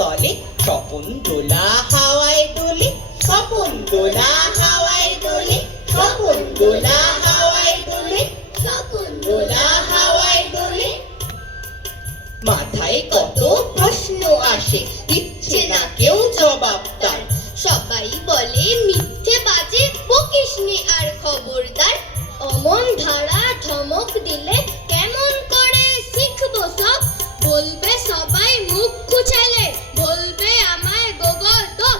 তলে স্বপন দোলা হাওয়ায় দোলে, স্বপন দোলা হাওয়ায় দোলে, স্বপন দোলা হাওয়ায় দোলে, স্বপন দোলা হাওয়ায় দোলে। মাথায় কত প্রশ্ন আসে, দিচ্ছে না কেউ জবাব তার। সবাই বলে মিথ্যে বাজে, বকিসনি আর খবরদার। অমন ধারা ধমক দিলে কেমন করে শিখবো সব? বলবে সবাই মুখ খুঁচালে, বলবে আমায় গোবর্ধন।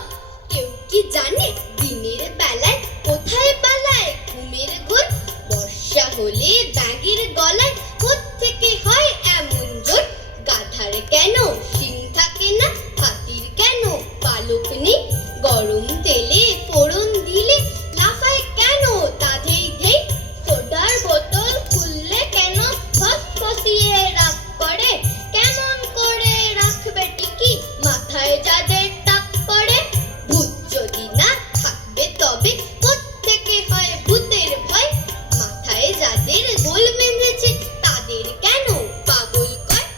কেউ কি জানে দিনের বেলায় কোথায় পালায় ঘুমের ঘোর? বর্ষা হলে ব্যাঙের গলায় কোত্থেকে হয় এমন জোর? গাধার কেন শিং থাকে না, হাতির কেন পালক নেই? গরম তেলে ফোড়ন দিলে লাফায় কেন তাধেই ধেই? সোডার বোতল খুললে কেন ফসফসিয়ে রাগ করে? কেমন করে রাখবে টিকি মাথায় যাদের টাক পড়ে? ভূত যদি না থাকবে তবে কোত্থেকে হয় ভূতের ভয়? মাথায় যাদের গোল বেঁধেছে তাদের কেন পাগল কয়?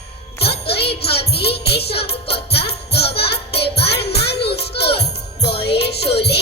যতই ভাবি এসব কথা জবাব দেবার মানুষ কই? বয়স হলে